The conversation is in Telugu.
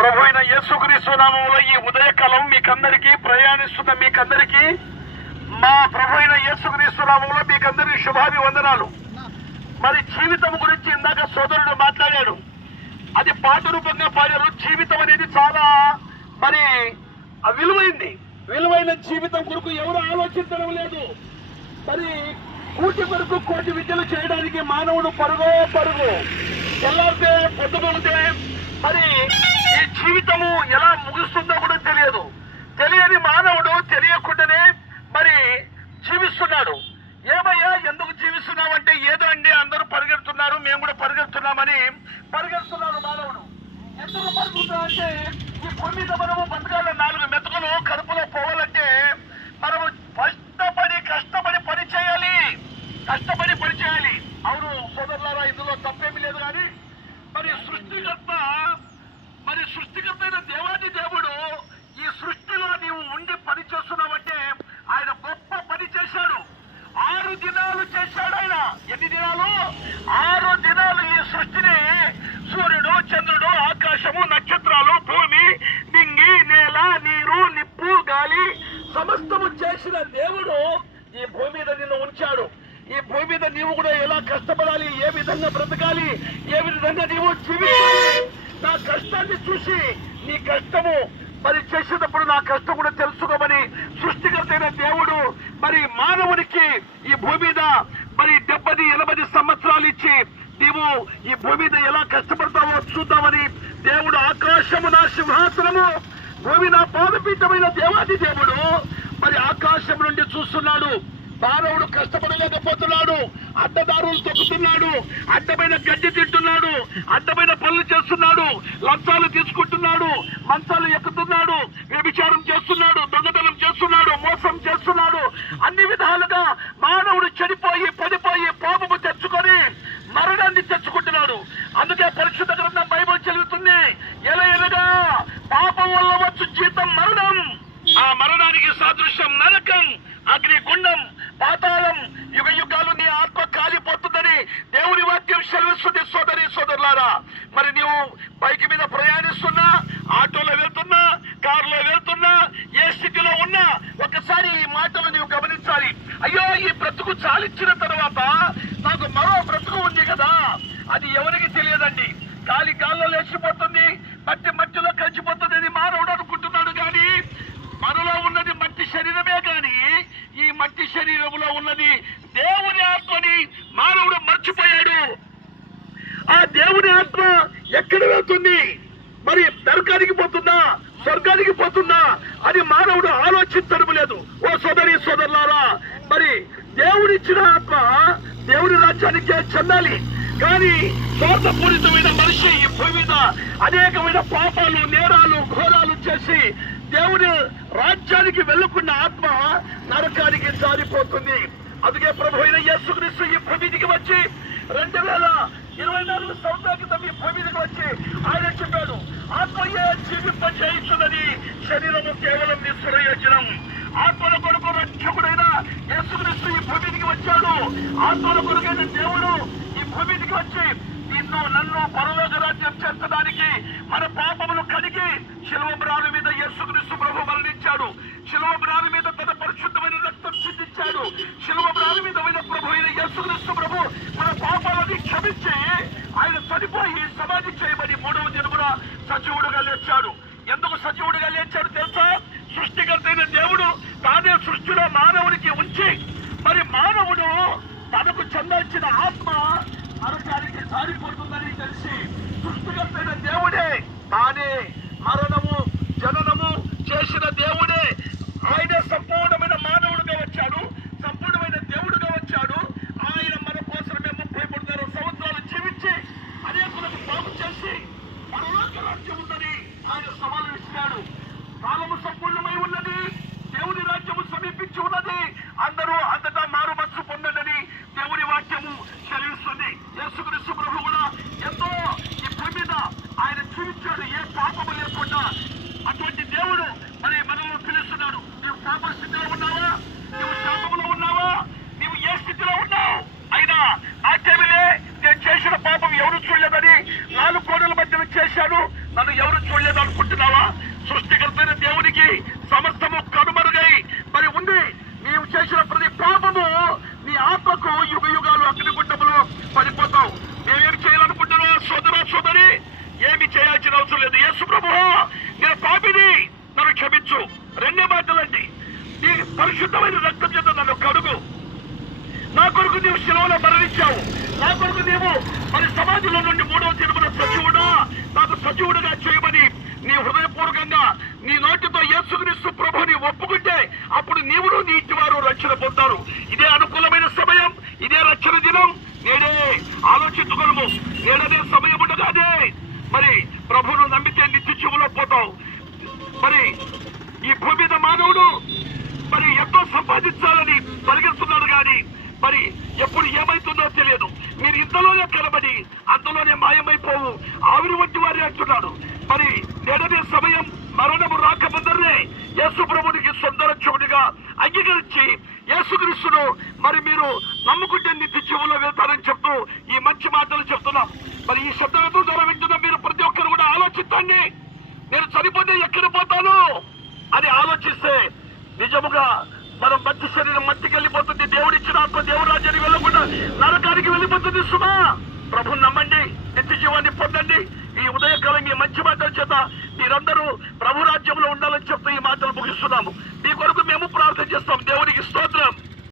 ప్రభు అయిన యేసుక్రీస్తు నామంలో ఈ ఉదయకాలం మీకందరికీ ప్రయాణిస్తున్న మీకందరికీ మా ప్రభు అయిన యేసుక్రీస్తు నామంలో మీకందరికీ శుభాభివందనాలు. మరి జీవితం గురించి ఇందాక సోదరుడు మాట్లాడాడు. అది పాట రూపంగా పాడారు. జీవితం అనేది చాలా మరి విలువైంది. విలువైన జీవితం కొరకు ఎవరు ఆలోచించడం లేదు. మరి కూటి కొరకు కోటి విద్యలు చేయడానికి మానవుడు పరుగో పరుగు. తెల్లారితే పొద్దుగొలితే మరి జీవితము ఎలా ముగుస్తుందో కూడా తెలియదు. తెలియని మానవుడు తెలియకుండానే మరి జీవిస్తున్నాడు. ఏమయ్యా ఎందుకు జీవిస్తున్నామంటే ఏదో అండి అందరూ పరిగెడుతున్నారు మేము కూడా పరిగెడుతున్నామని పరిగెడుతున్నారు మానవుడు. ఎందుకు పరుగుతున్నా అంటే ఈ భూమి మీద మనము సూర్యుడు ఆకాశము నక్షత్రాలు భూమి నింగి నేల నీరు నిప్పు గాలి సమస్తము చేసిన దేవుడు ఈ భూమి మీద నిన్ను ఉంచాడు. ఈ భూమి మీద నీవు కూడా ఎలా కష్టపడాలి ఏ విధంగా బ్రతకాలి ఏ విధంగా నీవు జీవించాలి నా కష్టాన్ని చూసి నీ కష్టము మరి చేసేటప్పుడు నా కష్టం కూడా తెలుసుకోమని సృష్టికర్త అయిన దేవుడు మరి మానవునికి ఈ భూమి మీద మరి డెబ్బది ఎనభై సంవత్సరాలు ఇచ్చి నీవు ఈ భూమి మీద ఎలా కష్టపడతావో చూద్దామని దేవుడు ఆకాశము నా సింహాసనము భూమి నా పాదపీఠమైన దేవాది దేవుడు. మరి ఆకాశం నుండి చూస్తున్నాడు మానవుడు కష్టపడలేకపోతున్నాడు అడ్డదారులు తొక్కుతున్నాడు అడ్డమైన గడ్డి తింటున్నాడు అడ్డమైన పనులు చేస్తున్నాడు లంచాలు తీసుకుంటున్నాడు మంచాలు ఎక్కుతున్నాడు వ్యభిచారం చేస్తున్నాడు చేస్తున్నాడు పాపం జీతం మరణం. ఆ మరణానికి సాదృశ్యం నరకం అగ్నిగుండం పాతాళం. యుగ యుగాలు నీ ఆత్మ కాలిపోతుందని దేవుని వాక్యం సెలవిస్తుంది సోదరి సోదరులారా. మరి నీవు బైక్ మీద ప్రయాణిస్తున్నా ఆటోలో వెళ్తున్నా కారులో వెళ్తున్నా ఏ స్థితిలో ఉన్నా ఒకసారి ఈ మాటలు నీవు గమనించాలి. అయ్యో ఈ బ్రతుకు చాలిచ్చిన తర్వాత నాకు మరో బ్రతుకు ఉంది కదా. అది ఎవరికి తెలియదండి. గాలి గాల్లో లేచిపోతుంది మట్టి మట్టిలో కలిసిపోతుంది అని మానవుడు అనుకుంటున్నాడు కానీ మనలో ఉన్నది మట్టి శరీరమే కానీ ఈ మట్టి శరీరంలో ఉన్నది దేవుని ఆత్మని మానవుడు మర్చిపోయాడు. ఆ దేవుని ఆత్మ ఎక్కడ వెళ్తుంది? మరి నరకానికి పోతుందా? స్వర్గానికి పోతుందా? అని మానవుడు ఆలోచించడం లేదు. ఓ సోదరి సోదరులారా మరి దేవుడిచ్చిన ఆత్మ దేవుడి రాజ్యానికి చెందాలి. కానీ స్వార్థపూరితమైన మనిషి ఈ భూమి మీద అనేకమైన పాపాలు నేరాలు ఘోరాలు చేసి దేవుడి రాజ్యానికి వెళ్ళకున్న ఆత్మ నరకానికి జారిపోతుంది. అందుకే ప్రభు అయిన యేసుక్రీస్తు ఈ భూమికి వచ్చి రెండు వేల ఇరవై నాలుగు సంవత్సరాల క్రితం ఈ భూమికి వచ్చి ఆయన చెప్పాడు ఆత్మయ్య జీవింప చేయించున్నది శరీరము కేవలం నిస్ప్రయోజనం ఆత్మల కొరకు రక్షకుడైన యేసుక్రీస్తు ఈ భూమికి వచ్చాడు. ఆత్మల కొరకైన దేవుడు ఈ భూమిదికి వచ్చి నిన్ను నన్ను పరలోక రాజ్యం చేర్చడానికి మన పాపములు కడిగి శిలువ బ్రాలు మీద యేసుక్రీస్తు ప్రభు మరణించాడు శిలువ బ్రాలు మీద తన పరిశుద్ధమైన రక్తం చిందించాడు శిలువ బ్రాలు మీద మీద ప్రభు అయిన యేసుక్రీస్తు ప్రభు మన పాపాలని క్షమించి ఆయన చనిపోయి సమాధి చేయబడి మూడవ జన్మన సజీవుడుగా లేచాడు. ఎందుకు సజీవుడుగా లేచాడు తెలుసా? సృష్టికర్తైన దేవుడు తానే సృష్టిలో మానవునికి ఉంచి మరి మానవుడు తనకు చెందాల్సిన ఆత్మ నరకానికి జారిపోతుందని తెలిసి సృష్టికర్తైన దేవుడే తానే మరణము జననము చేసిన దేవుడే. ఆయన సంపూర్ణ మానవుడుగా వచ్చాడు సంపూర్ణమైన దేవుడుగా వచ్చాడు ఆయన మన కోసమే ముప్పై మూడున్నర సంవత్సరాలు జీవించి అనేకులకు బాగు చేసి పరలోక రాజ్యం ఉందని ఆయన సవాలు ఇచ్చినాడు కాలము సంపూర్ణమై ఉన్నది దేవుని రాజ్యము సమీపించి ఉన్నది అందరూ అంతటా మారు మనసు పొందండి దేవుని వాక్యము చదివిస్తుంది యేసుక్రీస్తు ప్రభు కూడా ఎంతో ఈ భూమి మీద నన్ను ఎవరు చూడలేదు అనుకుంటున్నావా సృష్టికర్తైన దేవునికి సమస్తము కనుమరుగై మరి ఉంది. నీవు చేసిన ప్రతి పాపము నీ ఆత్మకు యుగ యుగాలు అగ్ని గుండములో పడిపోతావు. నేనేం చేయాలనుకుంటున్నావు సోదరా సోదరి? ఏమి చేయాల్సిన అవసరం లేదు. యేసు ప్రభు నేను పాపిని నన్ను క్షమించు. రెండే మాటలండి నీ పరిశుద్ధమైన రక్తం చేత నన్ను కడుగు. నా కొరకు నీవు శిలవలో మరణించావు. నా కొరకు నీవు మరి సమాధిలో నుండి మూడవ జన్మల సచివుడా నాకు సచివుడుగా చేయమని నీ హృదయపూర్వకంగా నీ నోటితో యేసుక్రీస్తు ప్రభుని ఒప్పుకుంటే అప్పుడు నీవును నీ ఇంటివారు రక్షణ పొందుతారు. ఇదే అనుకూలమైన సమయం ఇదే రక్షణ దినం. నేడే ఆలోచించుకోను నేడనే సమయం ఉండగానే మరి ప్రభును నమ్మితే నిత్య జీవులో పోతావు. మరి ఈ భూమి మీద మానవుడు మరి ఎంతో సంపాదించాలని పరిగెడుతున్నాడు కానీ మరి ఎప్పుడు ఏమైతుందో తెలియదు. మీరు ఇంతలోనే కలబడి అంతలోనే మాయమైపోవు. ఆవిరి వంటి వారి అంటున్నాడు. మరి నెడవే సమయం మరణము రాకముందరే యేసు ప్రభునికి సొంత రక్షకుడిగా అంగీకరించి యేసుక్రీస్తును మరి మీరు నమ్ముకుంటే నిత్య జీవులో వెళ్తారని చెప్తూ ఈ మంచి మాటలు చెప్తున్నాం. మరి ఈ శబ్దాలతో ద్వారా వింటున్న? మీరు ప్రతి ఒక్కరు కూడా ఆలోచించండి నేను చనిపోతే ఎక్కడ పోతాను? అని ఆలోచిస్తే నిజముగా మనం మట్టి శరీరం మట్టికి వెళ్ళిపోతుంది. దేవుడిచ్చిన ఆత్మ దేవుడు వెళ్ళకుండా నరకానికి వెళ్ళిపోతుంది సుమా. ప్రభు నమ్మండి నిత్య జీవాన్ని పొందండి. ఈ ఉదయకాలం ఈ మంచి మాటల చేత మీరందరూ ప్రభు రాజ్యంలో ఉండాలని చెప్తూ ఈ మాటలు ముగిస్తున్నాము. మీ కొరకు మేము ప్రార్థన చేస్తాం. దేవునికి స్తోత్రం.